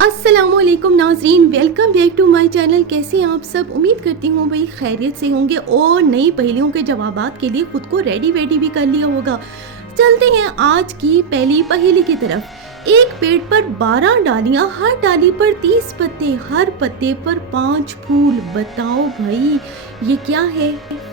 अस्सलामुअलैकुम नाज़रीन, welcome back to my channel. कैसे हैं आप सब? उम्मीद करती हूँ भाई खैरियत से होंगे और नई पहेलियों के जवाबात के लिए खुद को रेडी भी कर लिया होगा। चलते हैं आज की पहली पहेली की तरफ। एक पेड़ पर 12 डालियाँ, हर डाली पर 30 पत्ते, हर पत्ते पर 5 फूल। बताओ भाई ये क्या है?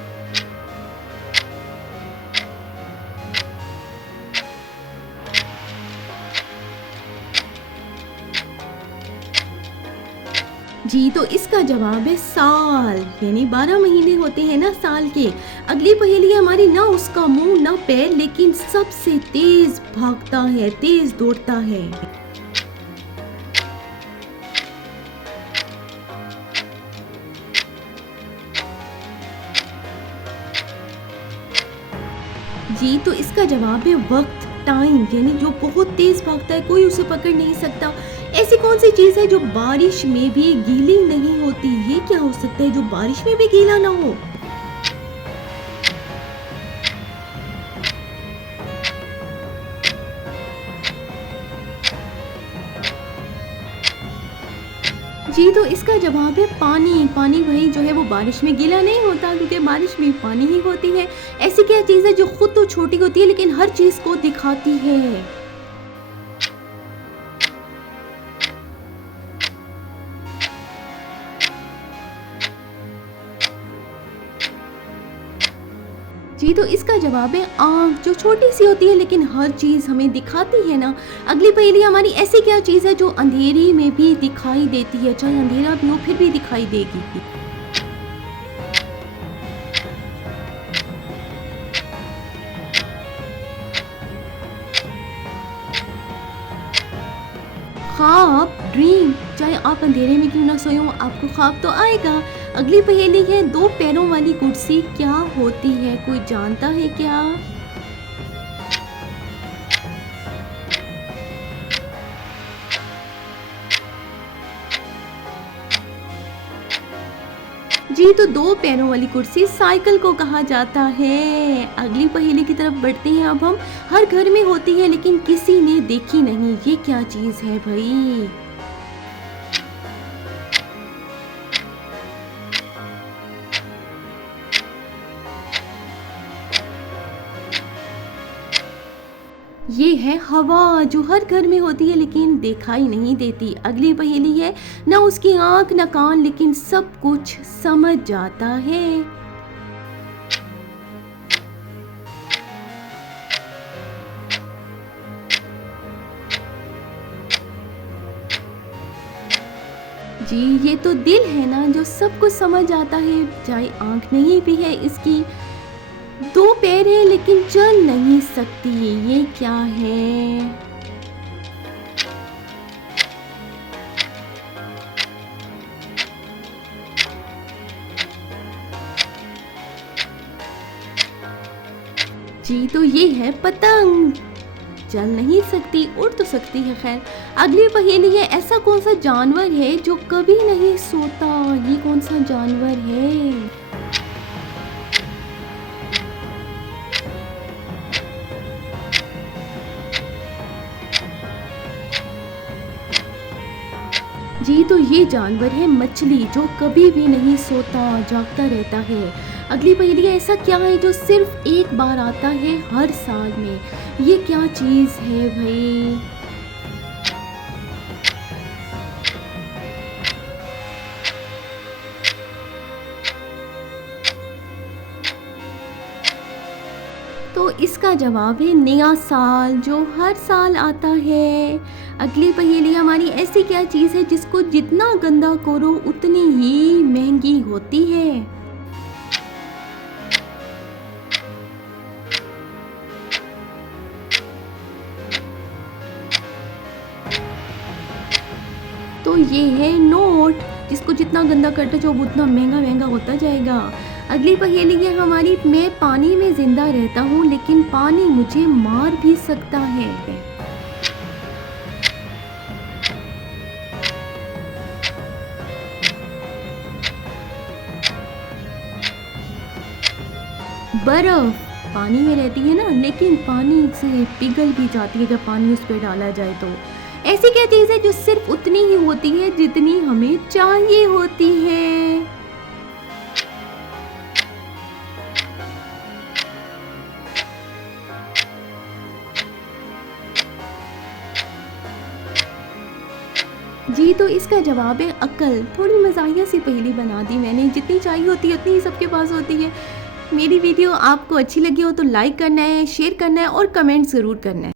जी तो इसका जवाब है साल, यानी 12 महीने होते हैं ना साल के। अगली पहेली हमारी, ना उसका मुंह ना पैर लेकिन सबसे तेज भागता है, तेज दौड़ता है। जी तो इसका जवाब है वक्त, टाइम, यानी जो बहुत तेज भागता है, कोई उसे पकड़ नहीं सकता। ऐसी कौन सी चीज है जो बारिश में भी गीली नहीं होती? ये क्या हो सकता है जो बारिश में भी गीला ना हो? जी तो इसका जवाब है पानी। पानी वही जो है वो बारिश में गीला नहीं होता, क्योंकि बारिश में पानी ही होती है। ऐसी क्या चीज है जो खुद तो छोटी होती है लेकिन हर चीज को दिखाती है? जी तो इसका जवाब है आँख, जो छोटी सी होती है लेकिन हर चीज़ हमें दिखाती है ना। अगली पहेली हमारी, ऐसी क्या चीज़ है जो अंधेरी में भी दिखाई देती है, चाहे अंधेरा भी हो फिर भी दिखाई देगी? ख्वाब, ड्रीम, चाहे आप अंधेरे में क्यों ना सोए हो आपको ख्वाब तो आएगा। अगली पहेली है, दो पैरों वाली कुर्सी क्या होती है? कोई जानता है क्या? जी तो दो पैरों वाली कुर्सी साइकिल को कहा जाता है। अगली पहेली की तरफ बढ़ते हैं अब हम। हर घर में होती है लेकिन किसी ने देखी नहीं, ये क्या चीज है भाई? ये है हवा, जो हर घर में होती है लेकिन दिखाई नहीं देती। अगली पहेली है, ना उसकी आंख ना कान लेकिन सब कुछ समझ जाता है। जी ये तो दिल है ना, जो सब कुछ समझ आता है, चाहे आंख नहीं भी है इसकी, दो पैर है लेकिन चल नहीं सकती। ये क्या है? जी तो ये है पतंग, चल नहीं सकती, उड़ तो सकती है। खैर अगली पहेली है, ऐसा कौन सा जानवर है जो कभी नहीं सोता? ये कौन सा जानवर है? जी तो ये जानवर है मछली, जो कभी भी नहीं सोता, जागता रहता है। अगली पहेली है, ऐसा क्या है जो सिर्फ एक बार आता है हर साल में? ये क्या चीज है भाई? तो इसका जवाब है नया साल, जो हर साल आता है। अगली पहेली हमारी, ऐसी क्या चीज़ है जिसको जितना गंदा करो उतनी ही महंगी होती है? तो ये है नोट, जिसको जितना गंदा करते जाओ उतना महंगा महंगा होता जाएगा। अगली पहेली है हमारी, मैं पानी में जिंदा रहता हूँ लेकिन पानी मुझे मार भी सकता है। बर्फ पानी में रहती है ना, लेकिन पानी से पिघल भी जाती है जब पानी उस पर डाला जाए तो। ऐसी क्या चीज़ है जो सिर्फ उतनी ही होती है जितनी हमें चाहिए होती है। जी, तो इसका जवाब है अक्ल। थोड़ी मज़ाहिया सी पहेली बना दी मैंने, जितनी चाहिए होती है उतनी ही सबके पास होती है। मेरी वीडियो आपको अच्छी लगी हो तो लाइक करना है, शेयर करना है और कमेंट ज़रूर करना है।